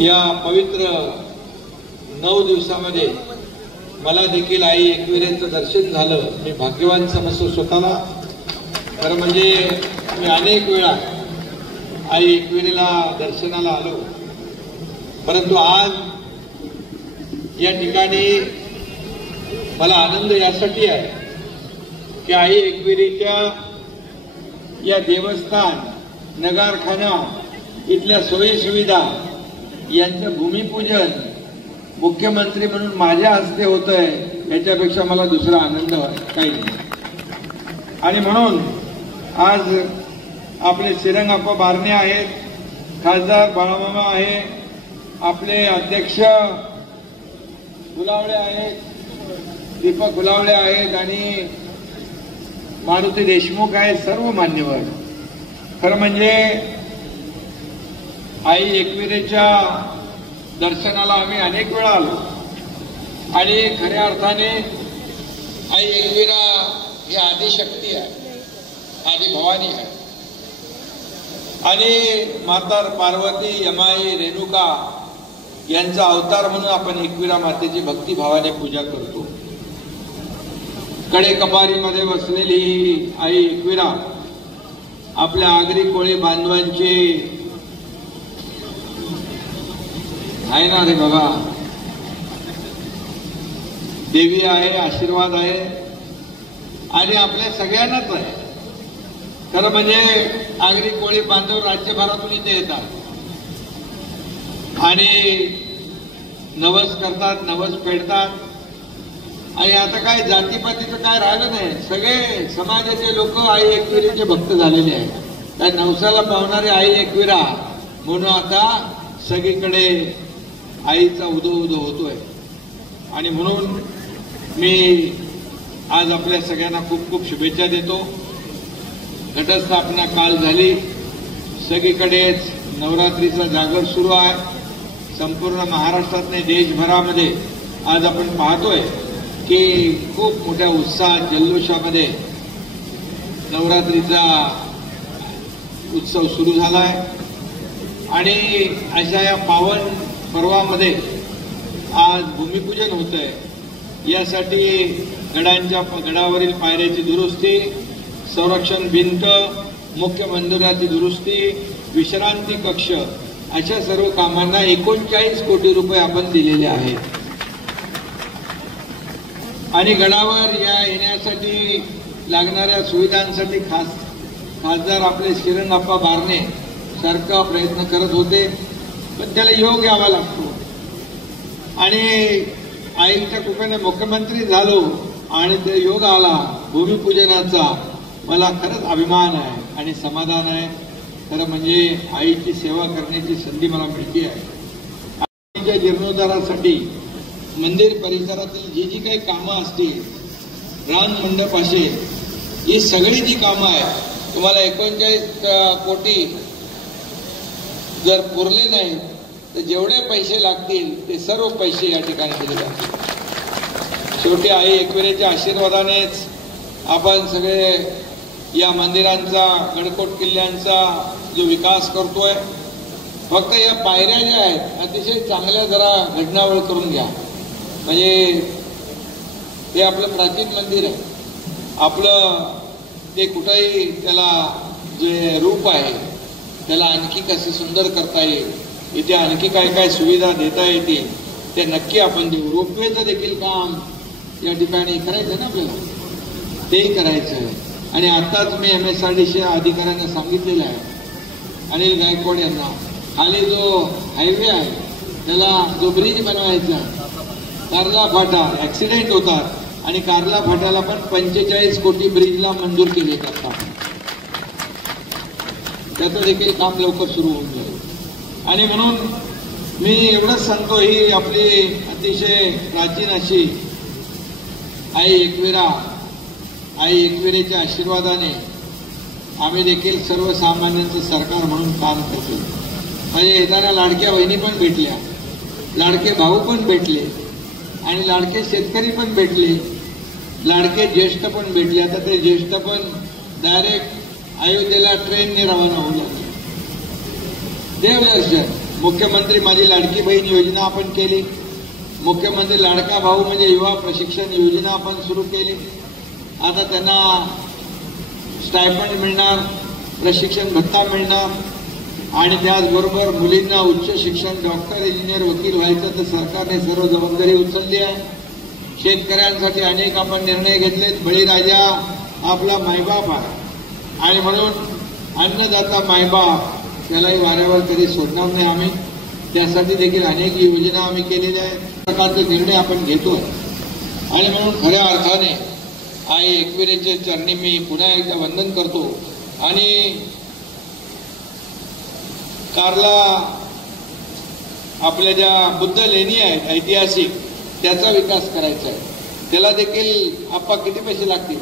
या पवित्र 9 दिवसामध्ये मला देखील आई एकविरेचं दर्शन झालं। मी भाग्यवान समजतो स्वतःला। खरं म्हणजे मी अनेक वेळा आई एकविरेला दर्शनाला आलो, परंतु आज या ठिकाणी मला आनंद यासाठी आहे की आई एकविरेच्या या देवस्थान, नगारखाना, इथल्या सोयी सुविधा यांचं भूमिपूजन मुख्यमंत्री म्हणून माझ्या हस्ते होतंय, याच्यापेक्षा मला दुसरा आनंद काही नाही। आणि म्हणून आज आपले श्रीरंगाप्पा बारणे आहेत, खासदार बाळामामा आहे, आपले अध्यक्ष फुलावळे आहेत, दीपक फुलावळे आहेत आणि मारुती देशमुख आहेत, सर्व मान्यवर। खरं म्हणजे आई एकविरेच्या दर्शनाला आम्ही अनेक वेळा आलो आणि खऱ्या अर्थाने आई एकविरा ही आदिशक्ती आहे, आदि भवानी आहे आणि माता पार्वती, यमाई, रेणुका यांचा अवतार म्हणून आपण एकविरा मातेची भक्तिभावाने पूजा करतो। कडे कपारीमध्ये बसलेली ही आई एकविरा आपल्या आगरी कोळी बांधवांची आहे ना रे बाबा, देवी आहे, आशीर्वाद आहे आणि आपल्या सगळ्यांनाच आहे। खरं म्हणजे आगरी कोळी बांधव राज्यभरातून इथे येतात आणि नवस करतात, नवस फेडतात आणि आता काय जातीपातीचं काय राहिलं नाही, सगळे समाजाचे लोक आई एकविरेचे भक्त झालेले आहेत। त्या नवसाला पावणारे आई एकविरा म्हणून आता सगळीकडे आईचा उदो उदो होतोय। आणि म्हणून मी आज आपल्या सगळ्यांना खूप खूप शुभेच्छा देतो। घटस्थापना काल झाली, सगळीकडेच नवरात्रीचा जागर सुरू आहे, संपूर्ण महाराष्ट्रात नाही देशभरामध्ये आज आपण पाहतोय की खूप मोठ्या उत्साहात जल्लोषामध्ये नवरात्रीचा उत्सव सुरू झाला आहे। आणि अशा या पावन पर्वामध्ये आज भूमिपूजन होत आहे। यासाठी गडावरील पायऱ्याची दुरुस्ती, संरक्षण भिंत, मुख्य मंदिराची दुरुस्ती, विश्रांती कक्ष अशा सर्व कामांना 39 कोटी रुपये आपण दिलेले आहेत। आणि गडावर येण्यासाठी लागणाऱ्या सुविधांसाठी खासदार आपले श्रीरंगाप्पा बारणे सारखा प्रयत्न करत होते, पण त्याला योग यावा लागतो। आणि आईच्या कृपेने मुख्यमंत्री झालो आणि ते योग आला भूमिपूजनाचा, मला खरंच अभिमान आहे आणि समाधान आहे। खरं म्हणजे आईची सेवा करण्याची संधी मला मिळते आहे। आईच्या जीर्णोद्धारासाठी मंदिर परिसरातील जी काही कामं असतील, रान मंडप असेल, ही सगळी जी कामं आहेत, तुम्हाला 39 कोटी जर पुरले नाही तर जेवढे पैसे लागतील ते सर्व पैसे या ठिकाणी दिले जातील। शेवटी आई एकविरेच्या आशीर्वादानेच आपण सगळे या मंदिरांचा, गडकोट किल्ल्यांचा जो विकास करतोय। फक्त या पायऱ्या ज्या आहेत अतिशय चांगल्या जरा घडणावळ करून घ्या, म्हणजे ते आपलं प्राचीन मंदिर आहे, आपलं ते कुठेही त्याला जे रूप आहे त्याला आणखी कसं सुंदर करता येईल, इथे आणखी काय काय सुविधा देता येतील ते नक्की आपण देऊ। रोपवेचं देखील काम या ठिकाणी करायचं ना आपल्याला, तेही करायचं। आणि आताच मी MSRDC अधिकाऱ्यांना सांगितलेलं आहे, अनिल गायकवाड यांना, खाली जो हायवे आहे त्याला जो ब्रिज बनवायचा, कार्ला फाटा ऍक्सिडेंट होतात आणि कार्ला फाट्याला पण 45 कोटी ब्रिजला मंजूर केले जातात, त्याचं देखील काम लवकर सुरू होऊन जाईल। आणि म्हणून मी एवढंच सांगतो, ही आपली अतिशय प्राचीन अशी आई एकविरा, आई एकविरेच्या आशीर्वादाने आम्ही देखील सर्वसामान्यांचं सरकार म्हणून काम करतो। म्हणजे येताना लाडक्या बहिणी पण भेटल्या, लाडके भाऊ पण भेटले आणि लाडके शेतकरी पण भेटले, लाडके ज्येष्ठ पण भेटले। आता ते ज्येष्ठ पण डायरेक्ट अयोध्येला ट्रेनने रवाना होऊ लागले। देवदर्शन मुख्यमंत्री माझी लाडकी बहीण योजना आपण केली, मुख्यमंत्री लाडका भाऊ म्हणजे युवा प्रशिक्षण योजना आपण सुरू केली. आता त्यांना स्टायफंड मिळणार, प्रशिक्षण भत्ता मिळणार आणि त्याचबरोबर मुलींना उच्च शिक्षण डॉक्टर, इंजिनियर, वकील व्हायचं तर सरकारने सर्व जबाबदारी उचलली आहे. शेतकऱ्यांसाठी अनेक आपण निर्णय घेतलेत. बळीराजा आपला मायबाप आहे आणि म्हणून अन्नदाता मायबाप त्यालाही वाऱ्यावर कधी सोडणार नाही आम्ही. त्यासाठी देखील अनेक योजना आम्ही केलेल्या आहेत. प्रकारचे निर्णय आपण घेतोय आणि म्हणून खऱ्या अर्थाने आई एकविरेच्या चरणी मी पुन्हा एकदा वंदन करतो आणि कारला आपल्या ज्या बुद्ध लेणी आहेत ऐतिहासिक त्याचा विकास करायचा आहे. त्याला देखील आप्पा किती पैसे लागतील?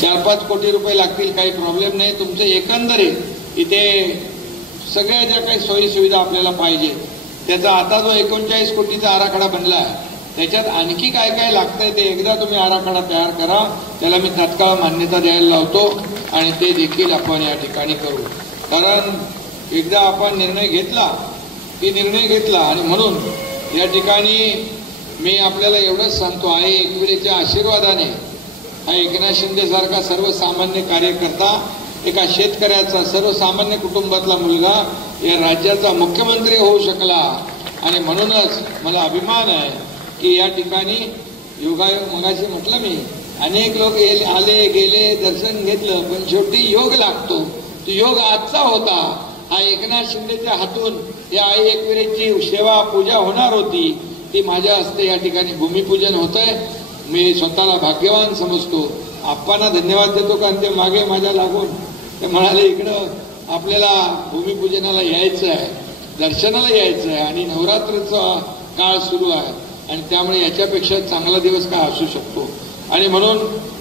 4-5 कोटी रुपये लागतील. काही प्रॉब्लेम नाही. तुमचे एकंदरीत इथे सगळ्या ज्या काही सोयी सुविधा आपल्याला पाहिजे त्याचा आता जो 39 कोटीचा आराखडा बनला आहे त्याच्यात आणखी काय काय लागतंय ते एकदा तुम्ही आराखडा तयार करा. त्याला मी तात्काळ मान्यता द्यायला लावतो आणि ते देखील आपण या ठिकाणी करू. कारण एकदा आपण निर्णय घेतला आणि म्हणून या ठिकाणी मी आपल्याला एवढंच सांगतो, आई एकविरेच्या आशीर्वादाने हा एकनाथ शिंदे सारखा सर्वसामान्य कार्यकर्ता, एका शेतकऱ्याचा, सर्वसामान्य कुटुंबातला मुलगा या राज्याचा मुख्यमंत्री होऊ शकला आणि म्हणूनच मला अभिमान आहे की या ठिकाणी योगायोग मगाशी म्हटलं मी, अनेक लोक आले गेले दर्शन घेतलं पण शेवटी योग लागतो. तो योग आजचा होता. हा एकनाथ शिंदेच्या हातून या आई एकविरेची सेवा पूजा होणार होती. ती माझ्या हस्ते या ठिकाणी भूमिपूजन होतंय. मी स्वतःला भाग्यवान समजतो. आप्पांना धन्यवाद देतो कारण ते मागे माझ्या लागून ते म्हणाले इकडं आपल्याला भूमिपूजनाला यायचं आहे, दर्शनाला यायचं आहे आणि नवरात्रीचा काळ सुरू आहे आणि त्यामुळे याच्यापेक्षा चांगला दिवस काय असू शकतो. आणि म्हणून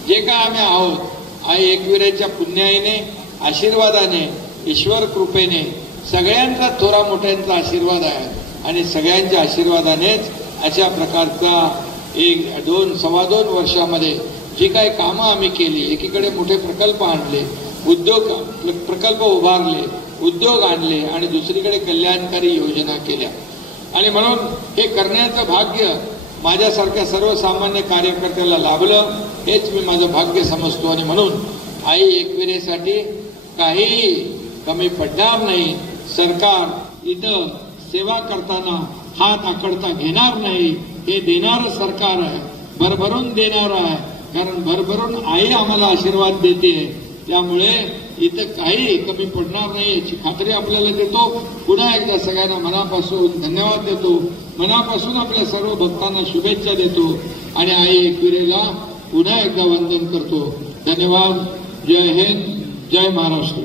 जे काय आम्ही आहोत आई एकविरेच्या पुण्याईने, आशीर्वादाने, ईश्वर कृपेने, सगळ्यांचा थोरा मोठ्यांचा आशीर्वाद आहे आणि सगळ्यांच्या आशीर्वादानेच अशा प्रकारचा 2-2.25 वर्षामध्ये जी काही कामं आम्ही केली, एकीकडे मोठे प्रकल्प आणले, उद्योग प्रकल्प उभारले, उद्योग आणले आणि दुसरीकडे कल्याणकारी योजना केल्या आणि म्हणून हे करण्याचं भाग्य माझ्यासारख्या सर्वसामान्य कार्यकर्त्याला लाभलं. हेच मी माझं भाग्य समजतो आणि म्हणून आई एकविरेसाठी काही कमी पडणार नाही. सरकार इथं सेवा करताना हात आकडता घेणार नाही. हे देणारं सरकार आहे, भरभरून देणारं आहे. कारण भरभरून आई आम्हाला आशीर्वाद देते. त्यामुळे इथं काही कमी पडणार नाही याची खात्री आपल्याला देतो. पुन्हा एकदा सगळ्यांना मनापासून धन्यवाद देतो. मनापासून आपल्या सर्व भक्तांना शुभेच्छा देतो आणि आई एकविरेला पुन्हा एकदा वंदन करतो. धन्यवाद. जय हिंद, जय महाराष्ट्र.